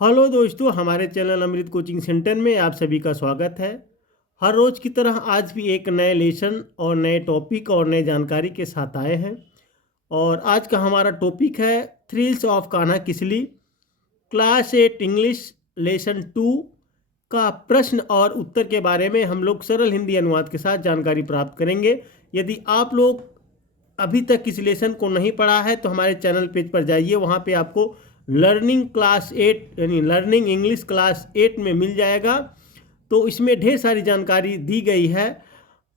Hello दोस्तों, हमारे channel अमृत coaching centre में आप सभी का स्वागत है। हर रोज़ की तरह आज भी एक नए लेसन और नए टॉपिक और नए जानकारी के साथ आए हैं। और आज का हमारा टॉपिक है thrills of Kanha Kisli, class 8 English lesson 2 का प्रश्न और उत्तर के बारे में हम लोग सरल हिंदी अनुवाद के साथ जानकारी प्राप्त करेंगे। यदि आप लोग अभी तक इस लेसन को नहीं पढ़ा है तो हमारे चैनल पेज पर जाइए, वहाँ पे आपको लर्निंग क्लास 8 यानी लर्निंग इंग्लिश क्लास 8 में मिल जाएगा। तो इसमें ढेर सारी जानकारी दी गई है।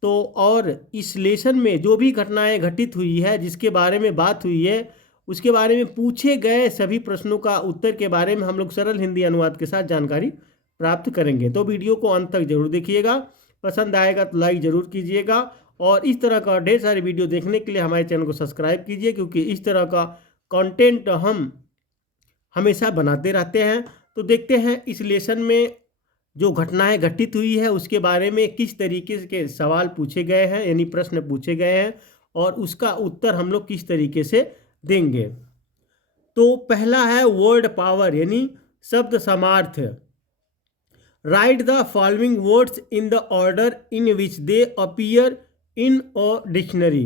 तो और इस लेसन में जो भी घटनाएं घटित हुई है, जिसके बारे में बात हुई है, उसके बारे में पूछे गए सभी प्रश्नों का उत्तर के बारे में हम लोग सरल हिंदी अनुवाद के साथ जानकारी प्राप्त करेंगे। तो वीडियो को अंत तक जरूर देखिएगा, पसंद आएगा तो लाइक ज़रूर कीजिएगा। और इस तरह का ढेर सारे वीडियो देखने के लिए हमारे चैनल को सब्सक्राइब कीजिए, क्योंकि इस तरह का कंटेंट हम हमेशा बनाते रहते हैं। तो देखते हैं इस लेसन में जो घटनाएं घटित हुई है उसके बारे में किस तरीके के सवाल पूछे गए हैं, यानी प्रश्न पूछे गए हैं, और उसका उत्तर हम लोग किस तरीके से देंगे। तो पहला है वर्ड पावर यानी शब्द समार्थ। Write the following words in the order in which they appear in a dictionary.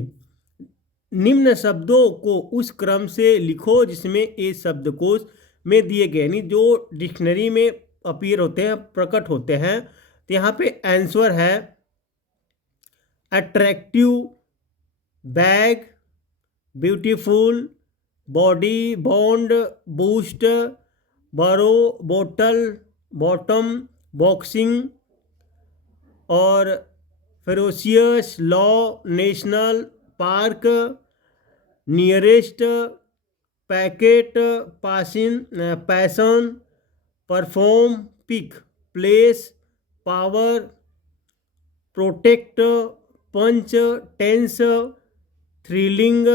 निम्न शब्दों को उस क्रम से लिखो जिसमें ये शब्दकोश में दिए गए, यानी जो डिक्शनरी में अपीयर होते हैं, प्रकट होते हैं। तो यहाँ पे आंसर है attractive, bag, beautiful, body, bond, boost, borrow, bottle, bottom, boxing, और ferocious, law, national, park, nearest, packet, passing, passion, perform, pick, place, power, protect, punch, tense, thrilling,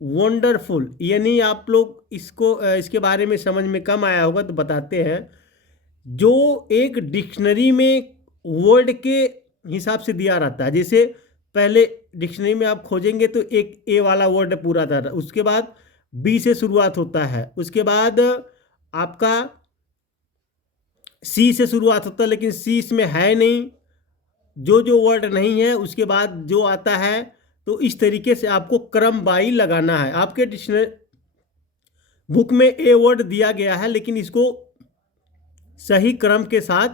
wonderful. यानी आप लोग इसके बारे में समझ में कम आया होगा तो बताते हैं। जो एक डिक्शनरी में वर्ड के हिसाब से दिया रहता है, जैसे पहले डिक्शनरी में आप खोजेंगे तो एक ए वाला वर्ड पूरा था, उसके बाद बी से शुरुआत होता है, उसके बाद आपका सी से शुरुआत होता है, लेकिन सी इसमें है नहीं, जो वर्ड नहीं है उसके बाद जो आता है। तो इस तरीके से आपको क्रम बाई लगाना है। आपके डिक्शनरी बुक में ए वर्ड दिया गया है, लेकिन इसको सही क्रम के साथ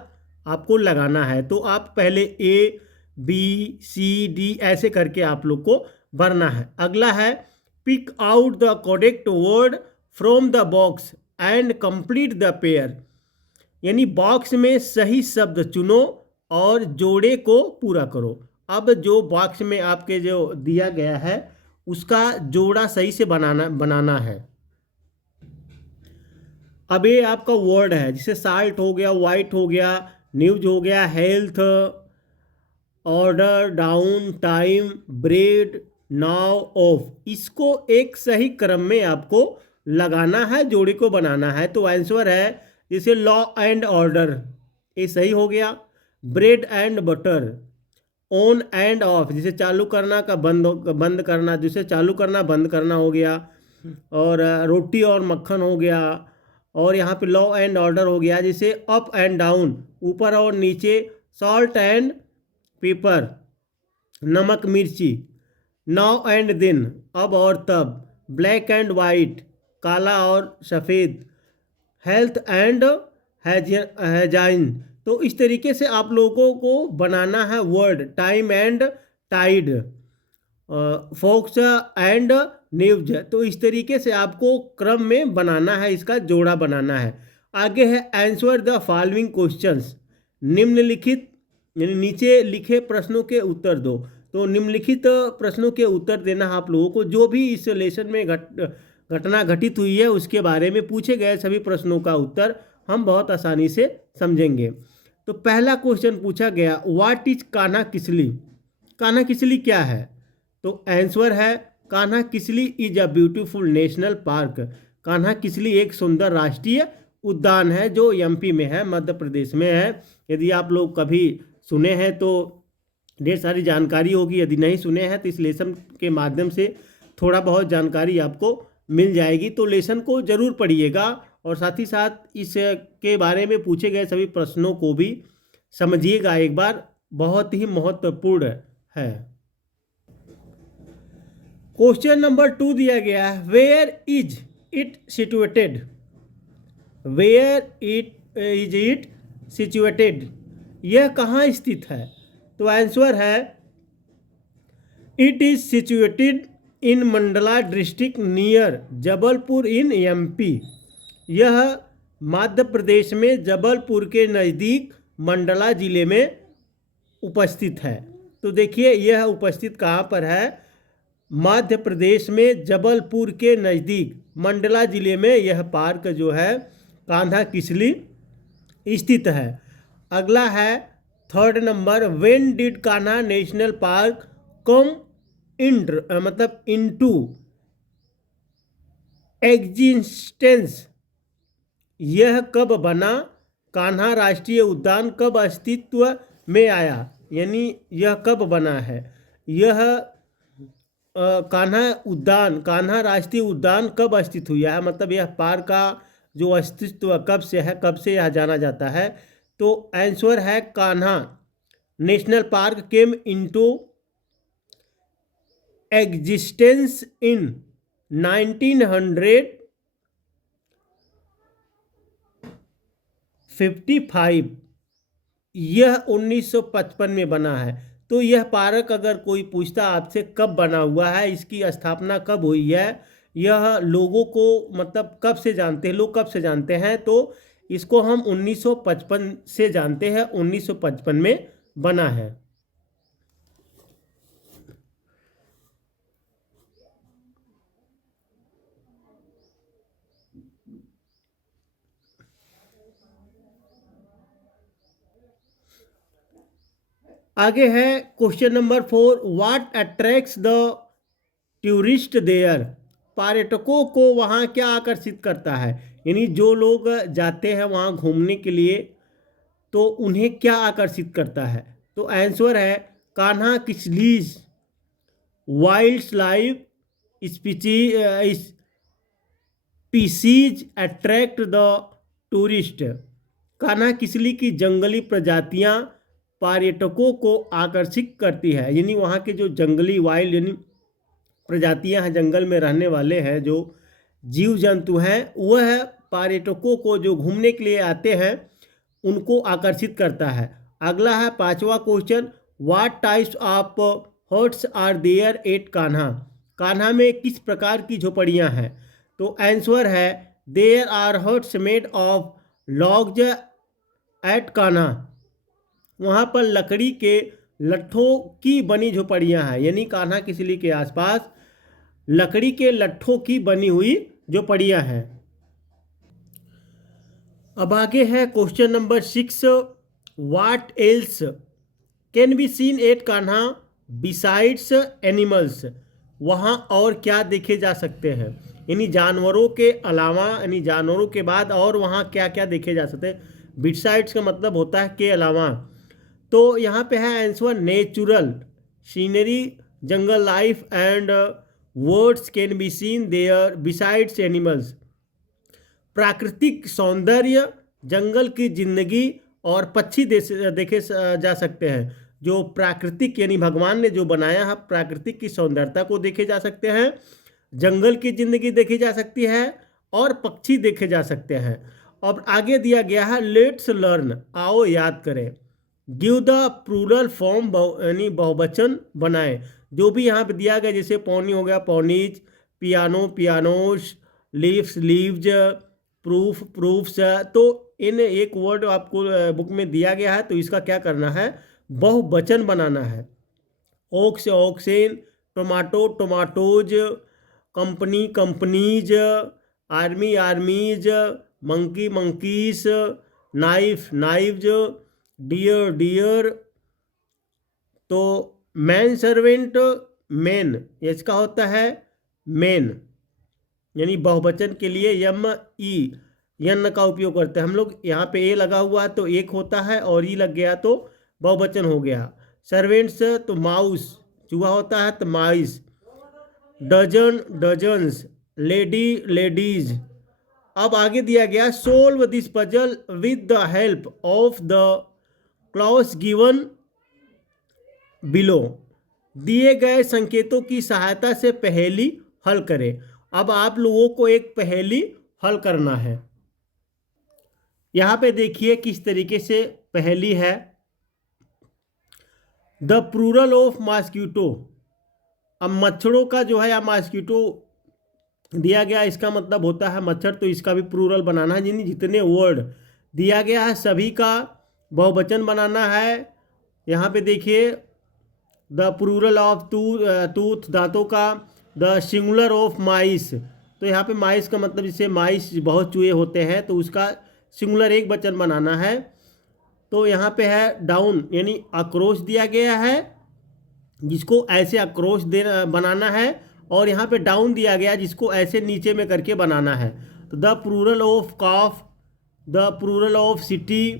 आपको लगाना है। तो आप पहले ए, बी, सी, डी ऐसे करके आप लोग को भरना है। अगला है pick out the correct word from the box and complete the pair. यानी बॉक्स में सही शब्द चुनो और जोड़े को पूरा करो। अब जो बॉक्स में आपके जो दिया गया है उसका जोड़ा सही से बनाना है। अब ये आपका वर्ड है, जैसे साल्ट हो गया, वाइट हो गया, न्यूज हो गया, health, order, down, time, bread, now, of. इसको एक सही क्रम में आपको लगाना है, जोड़े को बनाना है। तो आंसर है जैसे लॉ एंड ऑर्डर, ये सही हो गया। Bread and butter, on end of, जैसे चालू करना का बंद करना, जैसे चालू करना बंद करना हो गया। और रोटी और मक्खन हो गया। और यहाँ पे लॉ एंड ऑर्डर हो गया, जैसे अप एंड डाउन, ऊपर और नीचे, सॉल्ट एंड पेपर, नमक मिर्ची, नाउ एंड देन, अब और तब, ब्लैक एंड वाइट, काला और सफ़ेद, हेल्थ एंड हाइजीन। तो इस तरीके से आप लोगों को बनाना है word. Time and tide, folks and news. तो इस तरीके से आपको क्रम में बनाना है, इसका जोड़ा बनाना है। आगे है आंसर द फॉलोइंग क्वेश्चंस। निम्नलिखित यानी नीचे लिखे प्रश्नों के उत्तर दो। तो निम्नलिखित प्रश्नों के उत्तर देना आप लोगों को, जो भी इस लेसन में घटना घटित हुई है उसके बारे में पूछे गए सभी प्रश्नों का उत्तर हम बहुत आसानी से समझेंगे। तो पहला क्वेश्चन पूछा गया, व्हाट इज कान्हा किसली। कान्हा किसली क्या है? तो आंसर है Kanha Kisli is a beautiful national park. Kanha Kisli एक सुंदर राष्ट्रीय उद्यान है जो एमपी में है, मध्य प्रदेश में है। यदि आप लोग कभी सुने हैं तो ढेर सारी जानकारी होगी, यदि नहीं सुने हैं तो इस लेसन के माध्यम से थोड़ा बहुत जानकारी आपको मिल जाएगी। तो लेसन को ज़रूर पढ़िएगा और साथ ही साथ इसके बारे में पूछे गए सभी प्रश्नों को भी समझिएगा एक बार, बहुत ही महत्वपूर्ण है। क्वेश्चन नंबर 2 दिया गया है, where is it situated, where is it situated, यह कहाँ स्थित है? तो आंसर है it is situated in Mandla district near Jabalpur in MP, यह मध्य प्रदेश में जबलपुर के नज़दीक मंडला जिले में उपस्थित है। तो देखिए यह उपस्थित कहाँ पर है, मध्य प्रदेश में जबलपुर के नज़दीक मंडला जिले में यह पार्क जो है कान्हा किसली स्थित है। अगला है 3rd number, when did Kanha national park come into existence, यह कब बना, कान्हा राष्ट्रीय उद्यान कब अस्तित्व में आया, यानी यह कब बना है, यह कान्हा राष्ट्रीय उद्यान कब अस्तित्व हुआ है, मतलब यह पार्क का जो अस्तित्व कब से है, कब से यह जाना जाता है। तो आंसर है Kanha national park came into existence in 1955, यह 1955 में बना है। तो यह पार्क अगर कोई पूछता आपसे कब बना हुआ है, इसकी स्थापना कब हुई है, यह लोगों को मतलब कब से जानते हैं, लोग कब से जानते हैं, तो इसको हम 1955 से जानते हैं, 1955 में बना है। आगे है question number 4, what attracts the tourist there, पर्यटकों को वहाँ क्या आकर्षित करता है, यानी जो लोग जाते हैं वहाँ घूमने के लिए तो उन्हें क्या आकर्षित करता है। तो आंसर है Kanha Kisli's wildlife species attract the tourist, Kanha Kisli की जंगली प्रजातियां पर्यटकों को आकर्षित करती है, यानी वहाँ के जो जंगली वाइल्ड यानी प्रजातियां हैं, जंगल में रहने वाले हैं जो जीव जंतु हैं, वह पर्यटकों को जो घूमने के लिए आते हैं उनको आकर्षित करता है। अगला है 5वां question, what types of huts are there at Kanha, Kanha में किस प्रकार की झोपड़ियां हैं। तो आंसर है there are huts made of logs at Kanha, वहाँ पर लकड़ी के लट्ठों की बनी झोपड़ियाँ हैं, यानी कान्हा किसली के आसपास लकड़ी के लट्ठों की बनी हुई झोपड़ियाँ हैं। अब आगे है question number 6, what else can be seen at Kanha besides animals, वहाँ और क्या देखे जा सकते हैं, यानी जानवरों के अलावा, यानी जानवरों के बाद और वहाँ क्या क्या देखे जा सकते हैं। बिसाइड्स का मतलब होता है के अलावा, तो यहाँ पे है answer natural scenery jungle life and words can be seen there besides animals, प्राकृतिक सौंदर्य, जंगल की जिंदगी और पक्षी देखे जा सकते हैं। जो प्राकृतिक यानी भगवान ने जो बनाया है प्राकृतिक की सौंदर्यता को देखे जा सकते हैं, जंगल की जिंदगी देखी जा सकती है और पक्षी देखे जा सकते हैं। और आगे दिया गया है लेट्स लर्न, आओ याद करें, गिव द प्लूरल फॉर्म यानी बहुवचन बनाएं, जो भी यहाँ पे दिया गया जैसे पौनी हो गया ponies, piano pianos, leaves leaves, proof proofs, तो इन एक वर्ड आपको बुक में दिया गया है तो इसका क्या करना है, बहुवचन बनाना है। Ox oxen, tomato tomatoes, company companies, army armies, monkey monkeys, knife knives, deer deer. तो मैन सर्वेंट मैन, इसका होता है मैन, यानी बहुवचन के लिए यम ई यन का उपयोग करते हैं हम लोग। यहाँ पे ए लगा हुआ है तो एक होता है और ई लग गया तो बहुवचन हो गया। सर्वेंट्स तो माउस, चूहा होता है तो माइस, डजन डजन्स, लेडी लेडीज, अब आगे दिया गया, solve this puzzle with the help of the clause given below. दिए गए संकेतों की सहायता से पहेली हल करें। अब आप लोगों को एक पहेली हल करना है। यहां पे देखिए किस तरीके से पहेली है। The plural of mosquito. अब मच्छरों का जो है या मॉस्किटो दिया गया, इसका मतलब होता है मच्छर, तो इसका भी प्लूरल बनाना है। यानी जितने वर्ड दिया गया है सभी का बहुवचन बनाना है। यहाँ पे देखिए, द प्लूरल ऑफ टूथ, दांतों का। द सिंगुलर ऑफ माइस, तो यहाँ पे माइस का मतलब जैसे माइस बहुत चूहे होते हैं तो उसका सिंगुलर एक वचन बनाना है। तो यहाँ पे है डाउन, यानी आक्रोश दिया गया है, जिसको ऐसे आक्रोश देना बनाना है। और यहाँ पे डाउन दिया गया जिसको ऐसे नीचे में करके बनाना है। तो the plural of calf, the plural of city,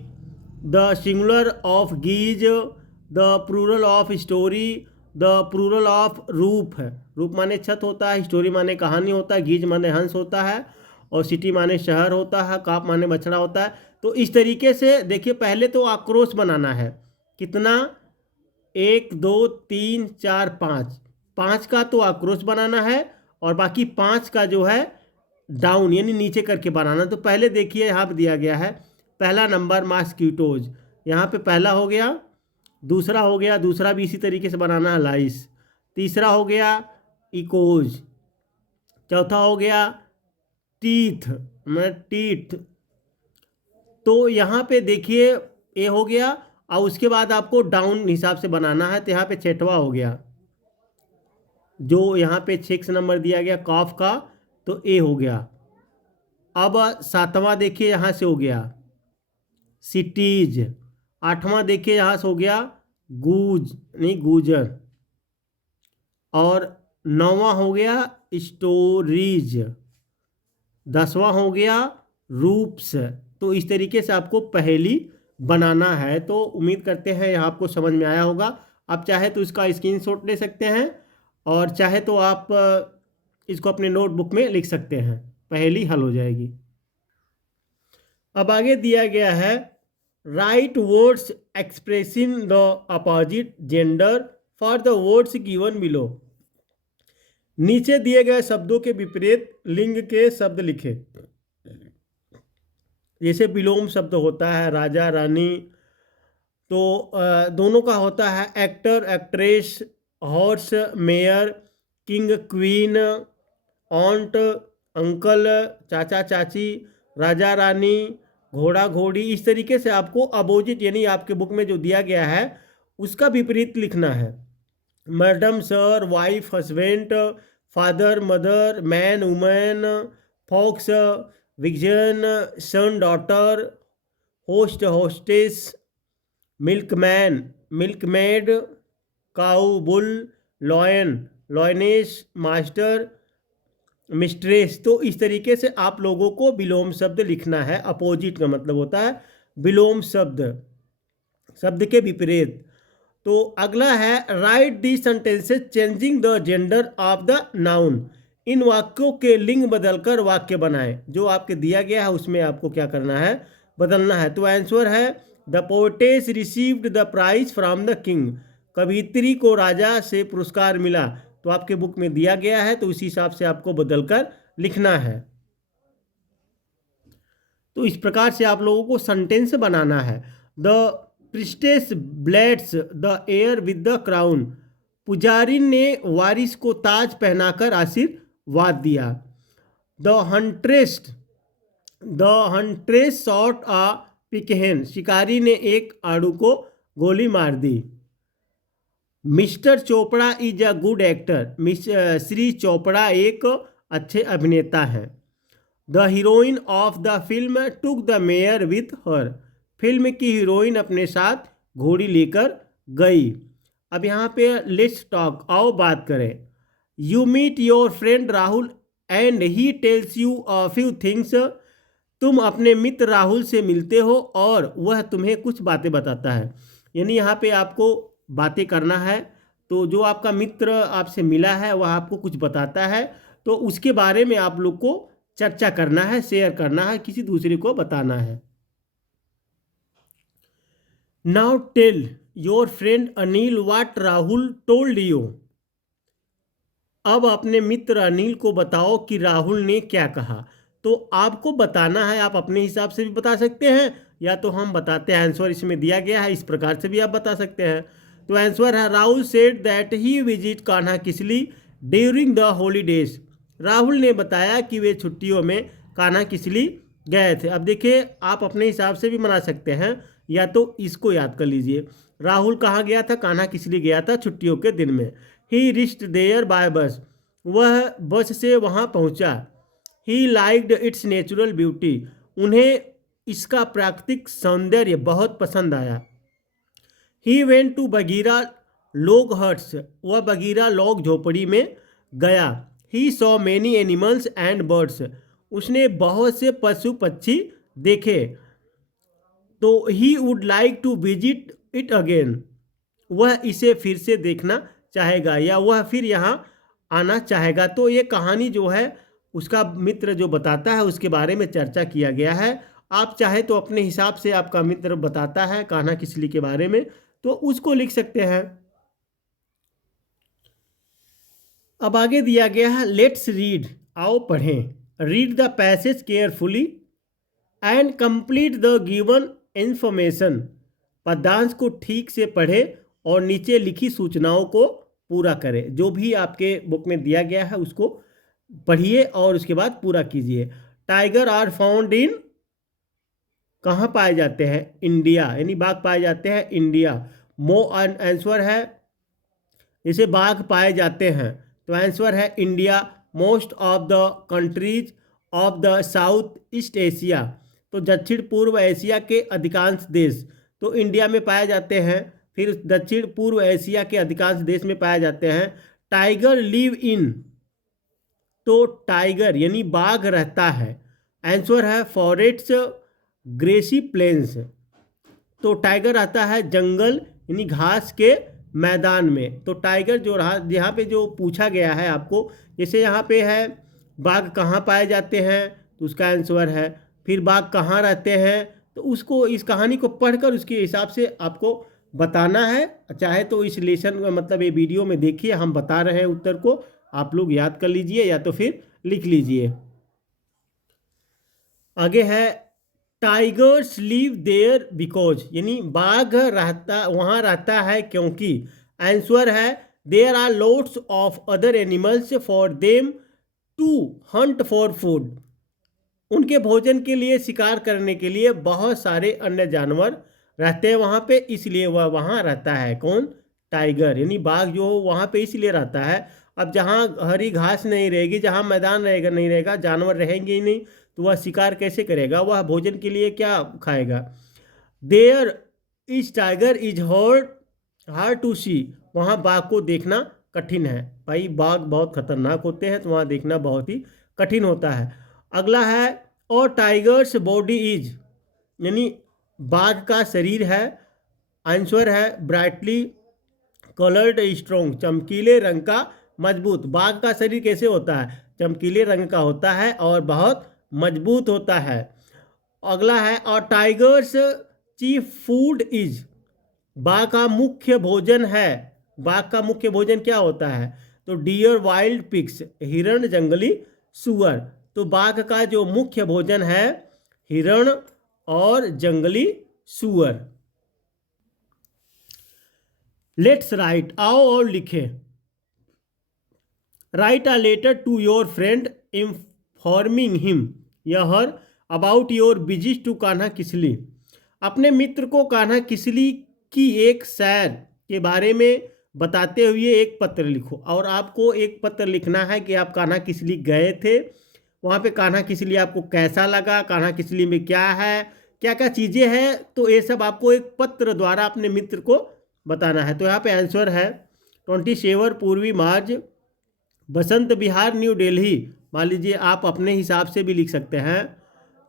the singular of geese, the plural of story, the plural of roof है। रूप माने छत होता है, स्टोरी माने कहानी होता है, गीज माने हंस होता है, और सिटी माने शहर होता है, काफ माने बछड़ा होता है। तो इस तरीके से देखिए, पहले तो आक्रोश बनाना है। कितना? 1 2 3 4 5, 5 का तो आक्रोश बनाना है, और बाकी 5 का जो है डाउन यानी नीचे करके बनाना। तो पहले देखिए यहाँ पर दिया गया है पहला नंबर मॉस्किटोज, यहाँ पे पहला हो गया, दूसरा हो गया, दूसरा भी इसी तरीके से बनाना है लाइस, तीसरा हो गया इकोज, चौथा हो गया टीथ, टीथ। तो यहाँ पे देखिए ए हो गया, और उसके बाद आपको डाउन हिसाब से बनाना है। तो यहाँ पे छठवा हो गया, जो यहाँ पे 6 नंबर दिया गया कॉफ का, तो ए हो गया। अब सातवां देखिए यहाँ से हो गया सिटीज, आठवां देखिए यहाँ से हो गया गूज, नहीं गूजर, और नौवां हो गया स्टोरीज, 10वां हो गया रूप्स। तो इस तरीके से आपको पहेली बनाना है। तो उम्मीद करते हैं यह आपको समझ में आया होगा। आप चाहे तो इसका स्क्रीनशॉट ले सकते हैं, और चाहे तो आप इसको अपने नोटबुक में लिख सकते हैं, पहेली हल हो जाएगी। अब आगे दिया गया है, right words expressing the opposite gender for the words given below. नीचे दिए गए शब्दों के विपरीत लिंग के शब्द लिखे। जैसे विलोम शब्द होता है राजा रानी, तो दोनों का होता है actor actress, horse mayor, king queen, ऑन्ट uncle, चाचा चाची, राजा रानी, घोड़ा घोड़ी। इस तरीके से आपको अपोजिट यानी आपके बुक में जो दिया गया है उसका विपरीत लिखना है। Madam sir, wife husband, father mother, man women, fox vixen, son daughter, host hostess, milkman milkmaid, cow bull, lion lioness, master mistress. तो इस तरीके से आप लोगों को विलोम शब्द लिखना है। अपोजिट का मतलब होता है विलोम शब्द, शब्द के विपरीत। तो अगला है, write the sentences changing the gender of the noun. इन वाक्यों के लिंग बदलकर वाक्य बनाएं। जो आपके दिया गया है उसमें आपको क्या करना है, बदलना है। तो आंसर है, the poetess received the prize from the king. कवियत्री को राजा से पुरस्कार मिला। तो आपके बुक में दिया गया है, तो उसी हिसाब से आपको बदलकर लिखना है। तो इस प्रकार से आप लोगों को सेंटेंस बनाना है। The priestess blessed the heir with the crown. पुजारी ने वारिस को ताज पहनाकर आशीर्वाद दिया। The huntress shot a peahen. शिकारी ने एक आड़ू को गोली मार दी। Mister Chopra is a good actor. Shri Chopra एक अच्छे अभिनेता हैं। The heroine of the film took the mare with her. Film की हीरोइन अपने साथ घोड़ी लेकर गई। अब यहाँ पे लेट्स टॉक, आओ बात करें। You meet your friend Rahul and he tells you a few things. तुम अपने मित्र राहुल से मिलते हो और वह तुम्हें कुछ बातें बताता है। यानी यहाँ पे आपको बातें करना है। तो जो आपका मित्र आपसे मिला है वह आपको कुछ बताता है, तो उसके बारे में आप लोग को चर्चा करना है, शेयर करना है, किसी दूसरे को बताना है। Now tell your friend Anil what Rahul told you. अब अपने मित्र अनिल को बताओ कि राहुल ने क्या कहा। तो आपको बताना है, आप अपने हिसाब से भी बता सकते हैं या तो हम बताते हैं। आंसर इसमें दिया गया है, इस प्रकार से भी आप बता सकते हैं। तो आंसर है Rahul said that he visit Kanha Kisli during the holidays. Rahul ने बताया कि वे छुट्टियों में कान्हा किसली गए थे। अब देखिए, आप अपने हिसाब से भी बना सकते हैं या तो इसको याद कर लीजिए। राहुल कहाँ गया था? कान्हा किसली गया था छुट्टियों के दिन में। ही रिच्ड देयर बाय बस, वह बस से वहाँ पहुँचा। He liked its natural beauty, उन्हें इसका प्राकृतिक सौंदर्य बहुत पसंद आया। He went to Bagheera log huts, वह बगीरा लॉग झोपड़ी में गया। He saw many animals and birds, उसने बहुत से पशु पक्षी देखे। तो he would like to visit it again, वह इसे फिर से देखना चाहेगा या वह फिर यहाँ आना चाहेगा। तो ये कहानी जो है उसका मित्र जो बताता है उसके बारे में चर्चा किया गया है। आप चाहे तो अपने हिसाब से, आपका मित्र बताता है कान्हा किसली के बारे में, तो उसको लिख सकते हैं। अब आगे दिया गया है लेट्स रीड, आओ पढ़ें। Read the passage carefully and complete the given information, पद्यांश को ठीक से पढ़ें और नीचे लिखी सूचनाओं को पूरा करें। जो भी आपके बुक में दिया गया है उसको पढ़िए और उसके बाद पूरा कीजिए। टाइगर आर फाउंड इन, कहाँ पाए जाते हैं? इंडिया, यानी बाघ पाए जाते हैं इंडिया। आंसर है, जैसे बाघ पाए जाते हैं तो आंसर है India. Most of the countries of the south east Asia, तो दक्षिण पूर्व एशिया के अधिकांश देश तो इंडिया में पाए जाते हैं। फिर दक्षिण पूर्व एशिया के अधिकांश देश में पाए जाते हैं। टाइगर लिव इन, तो टाइगर यानी बाघ रहता है। आंसर है फॉरेस्ट ग्रेसी प्लेन्स, तो टाइगर रहता है जंगल यानी घास के मैदान में। तो टाइगर जो रहा, यहाँ पे जो पूछा गया है आपको, जैसे यहाँ पे है बाघ कहाँ पाए जाते हैं तो उसका आंसर है। फिर बाघ कहाँ रहते हैं तो उसको, इस कहानी को पढ़कर उसके हिसाब से आपको बताना है। चाहे तो इस लेसन मतलब ये वीडियो में देखिए, हम बता रहे हैं उत्तर को, आप लोग याद कर लीजिए या तो फिर लिख लीजिए। आगे है टाइगर्स लिव देयर बिकॉज, यानी बाघ रहता वहाँ रहता है क्योंकि। आंसर है there are lots of other animals for them to hunt for food, उनके भोजन के लिए, शिकार करने के लिए बहुत सारे अन्य जानवर रहते हैं वहाँ पे, इसलिए वह वहाँ रहता है। कौन? टाइगर, यानी बाघ जो वहाँ पे इसलिए रहता है। अब जहाँ हरी घास नहीं रहेगी, जहाँ मैदान रहेगा नहीं रहेगा, जानवर रहेंगे ही नहीं, तो वह शिकार कैसे करेगा? वह भोजन के लिए क्या खाएगा? There is tiger is hard to see, वहाँ बाघ को देखना कठिन है। भाई बाघ बहुत खतरनाक होते हैं तो वहाँ देखना बहुत ही कठिन होता है। अगला है और टाइगर्स बॉडी इज, यानी बाघ का शरीर है। आंसर है ब्राइटली कलर्ड स्ट्रॉन्ग, चमकीले रंग का मजबूत। बाघ का शरीर कैसे होता है? चमकीले रंग का होता है और बहुत मजबूत होता है। अगला है और टाइगर्स चीफ फूड इज, बाघ का मुख्य भोजन है। बाघ का मुख्य भोजन क्या होता है? तो डियर वाइल्ड पिग्स, हिरण जंगली सुअर। तो बाघ का जो मुख्य भोजन है हिरण और जंगली सुअर। लेट्स राइट, आओ और लिखें। Write a letter to your friend informing him her about your visit to Kanha Kisli, अपने मित्र को कान्हा किसली की एक सैर के बारे में बताते हुए एक पत्र लिखो। और आपको एक पत्र लिखना है कि आप कान्हा किसली गए थे, वहाँ पे कान्हा किसली आपको कैसा लगा, कान्हा किसली में क्या है, क्या क्या चीज़ें हैं, तो ये सब आपको एक पत्र द्वारा अपने मित्र को बताना है। तो यहाँ पे आंसर है 27 पूर्वी मार्च, बसंत विहार न्यू दिल्ली। मान लीजिए आप अपने हिसाब से भी लिख सकते हैं।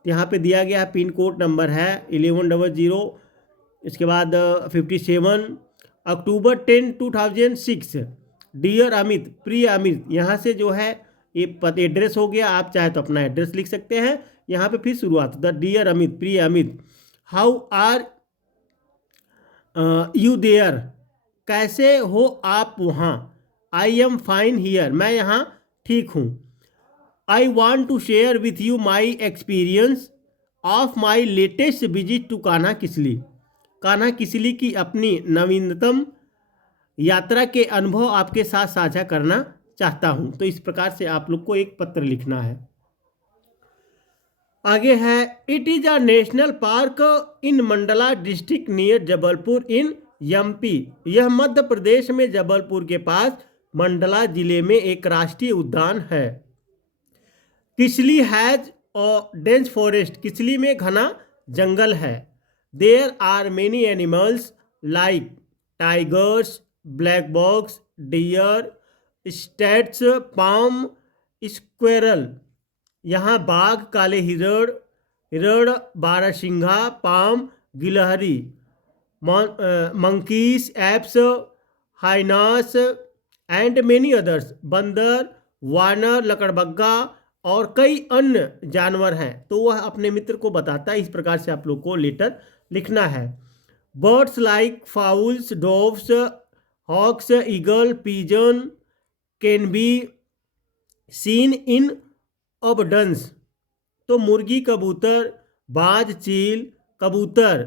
यहाँ पे दिया गया है पिन कोड नंबर है 1100, इसके बाद 57 अक्टूबर 10, 2006। डियर अमित, प्रिय अमित, यहाँ से जो है ये एड्रेस हो गया, आप चाहे तो अपना एड्रेस लिख सकते हैं। यहाँ पे फिर शुरुआत, द डियर अमित, प्रिय Amit, how are you there, कैसे हो आप वहाँ, आई एम फाइन हियर, मैं यहाँ ठीक हूँ, I want to share with you my experience of my latest visit to Kanha Kisli, Kanha Kisli की अपनी नवीनतम यात्रा के अनुभव आपके साथ साझा करना चाहता हूँ। तो इस प्रकार से आप लोग को एक पत्र लिखना है। आगे है, it is a national park in Mandla district near Jabalpur in MP, यह मध्य प्रदेश में जबलपुर के पास मंडला जिले में एक राष्ट्रीय उद्यान है। Kisli has dense forest, Kisli में घना जंगल है। There are many animals like tigers, black bucks, deer, stags, पाम, स्क्वेरल, यहाँ बाघ, काले हिरण, हिरण, बारहसिंघा, पाम, गिलहरी, monkeys, apes, hyenas and many others, बंदर, वानर, लकड़बग्गा और कई अन्य जानवर हैं। तो वह अपने मित्र को बताता है। इस प्रकार से आप लोग को लेटर लिखना है। Birds like fowls, doves, hawks, eagle, pigeon can be seen in abundance, तो मुर्गी, कबूतर, बाज, चील, कबूतर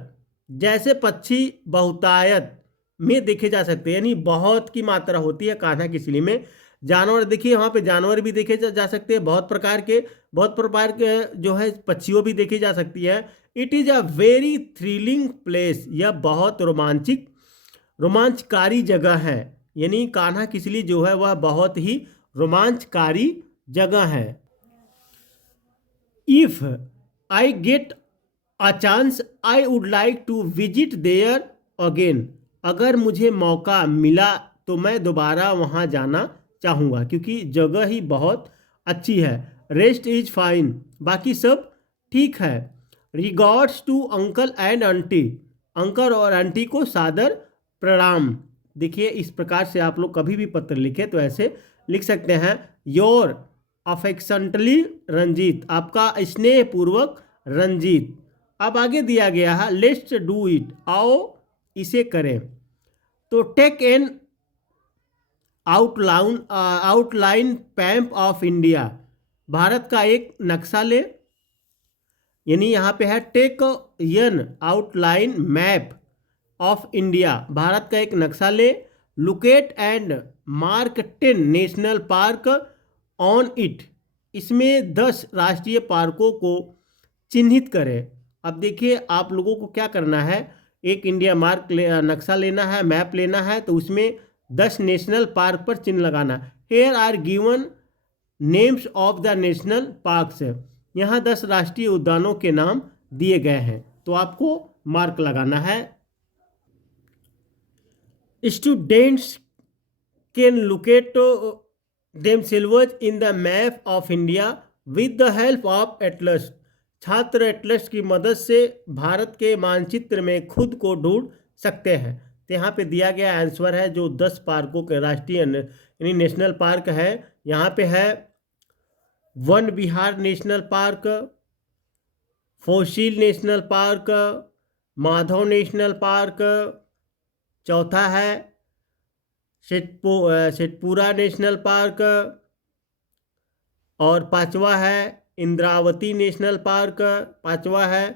जैसे पक्षी बहुतायत में देखे जा सकते हैं, यानी बहुत की मात्रा होती है कान्हा किसली में। जानवर देखिए, वहाँ पे जानवर भी देखे जा सकते हैं, बहुत प्रकार के जो है पक्षियों भी देखी जा सकती है। It is a very thrilling place, यह बहुत रोमांचकारी जगह है, यानी कान्हा किसली जो है वह बहुत ही रोमांचकारी जगह है। If I get a chance I would like to visit there again, अगर मुझे मौका मिला तो मैं दोबारा वहाँ जाना चाहूँगा, क्योंकि जगह ही बहुत अच्छी है। रेस्ट इज फाइन, बाकी सब ठीक है। Regards to uncle and aunty, uncle और आंटी को सादर प्रणाम। देखिए, इस प्रकार से आप लोग कभी भी पत्र लिखे तो ऐसे लिख सकते हैं। योर अफेक्शनटली रंजीत, आपका स्नेहपूर्वक रंजीत। अब आगे दिया गया है, लेट्स डू इट, आओ इसे करें। तो take an outline map of India, भारत का एक नक्शा ले, यानी यहाँ पे है take an outline map of India, भारत का एक नक्शा ले। Locate and mark 10 national park on it, इसमें 10 राष्ट्रीय पार्कों को चिन्हित करें। अब देखिए, आप लोगों को क्या करना है, एक इंडिया नक्शा लेना है, मैप लेना है, तो उसमें 10 नेशनल पार्क पर चिन्ह लगाना। Here are given names of the national parks, यहाँ 10 राष्ट्रीय उद्यानों के नाम दिए गए हैं, तो आपको मार्क लगाना है। Students can locate themselves in the map of India with the help of atlas, छात्र एटलस की मदद से भारत के मानचित्र में खुद को ढूंढ सकते हैं। तो यहाँ पे दिया गया आंसर है, जो 10 पार्कों के राष्ट्रीय यानी नेशनल पार्क है। यहाँ पे है Van Vihar national park, fossil national park, Madhav national park, चौथा है शेटपुरा नेशनल पार्क, और पांचवा है इंद्रावती नेशनल पार्क, पांचवा है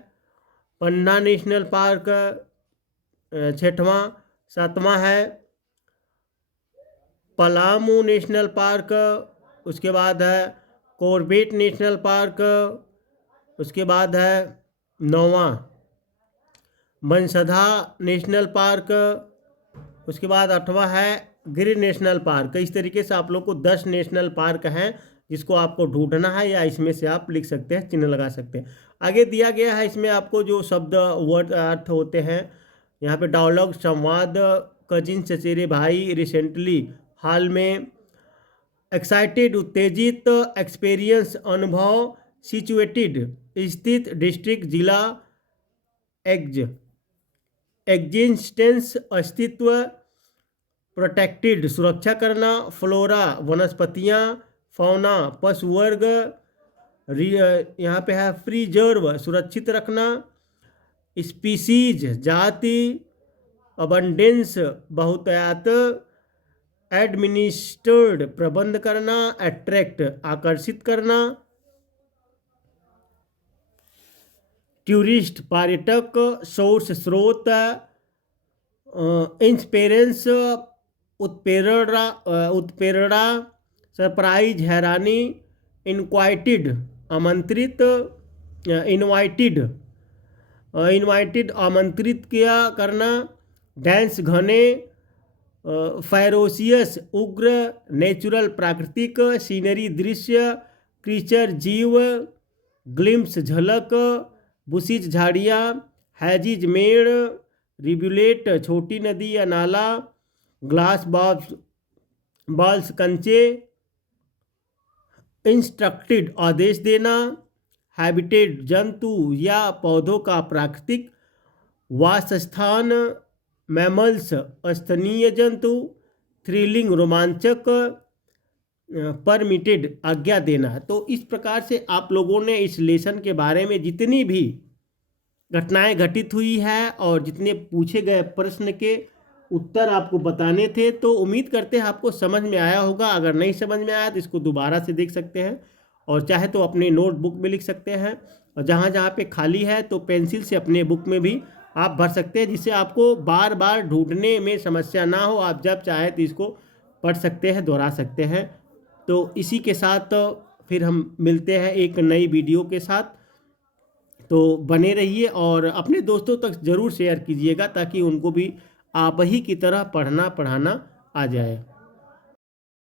पन्ना नेशनल पार्क, छठवां, सातवां है पलामू नेशनल पार्क, उसके बाद है कॉर्बेट नेशनल पार्क, उसके बाद है नौवां बंसधा नेशनल पार्क, उसके बाद 8वां है गिर नेशनल पार्क। इस तरीके से आप लोग को 10 नेशनल पार्क हैं जिसको आपको ढूंढना है, या इसमें से आप लिख सकते हैं, चिन्ह लगा सकते हैं। आगे दिया गया है, इसमें आपको जो शब्द वर्ड अर्थ होते हैं, यहाँ पे डायलॉग, संवाद, कजिन, चचेरे भाई, रिसेंटली, हाल में, एक्साइटेड, उत्तेजित, एक्सपीरियंस, अनुभव, सिचुएटेड, स्थित, डिस्ट्रिक्ट, जिला, एग्जिस्टेंस, अस्तित्व, प्रोटेक्टेड, सुरक्षा करना, फ्लोरा, वनस्पतियाँ, फौना पशु वर्ग, यहाँ पे है प्रिजर्व सुरक्षित रखना, स्पीसीज जाति, अबंडेंस बहुतायत, एडमिनिस्टर्ड प्रबंध करना, अट्रैक्ट आकर्षित करना, टूरिस्ट पर्यटक, सोर्स स्रोत, इंस्पेरेंस उत्प्रेरणा, सरप्राइज हैरानी, इनक्वाइटेड आमंत्रित, इनवाइटेड आमंत्रित किया करना, डेंस घने, फेरोसियस उग्र, नेचुरल प्राकृतिक, सीनरी दृश्य, क्रीचर जीव, ग्लिम्स झलक, बुशीज झाड़ियाँ, हैजिज मेड़, रिबुलेट छोटी नदी या नाला, ग्लास बॉल्स कंचे, इंस्ट्रक्टेड आदेश देना, हैबिटेट जंतु या पौधों का प्राकृतिक वासस्थान, मैमल्स स्तनीय जंतु, थ्रिलिंग रोमांचक, परमिटेड आज्ञा देना। तो इस प्रकार से आप लोगों ने इस लेसन के बारे में जितनी भी घटनाएं घटित हुई है और जितने पूछे गए प्रश्न के उत्तर आपको बताने थे, तो उम्मीद करते हैं आपको समझ में आया होगा। अगर नहीं समझ में आया तो इसको दोबारा से देख सकते हैं और चाहे तो अपने नोटबुक में लिख सकते हैं, और जहाँ जहाँ पे खाली है तो पेंसिल से अपने बुक में भी आप भर सकते हैं, जिससे आपको बार बार ढूंढने में समस्या ना हो। आप जब चाहे तो इसको पढ़ सकते हैं, दोहरा सकते हैं। तो इसी के साथ फिर हम मिलते हैं एक नई वीडियो के साथ। तो बने रहिए और अपने दोस्तों तक ज़रूर शेयर कीजिएगा ताकि उनको भी आप ही की तरह पढ़ना पढ़ाना आ जाए।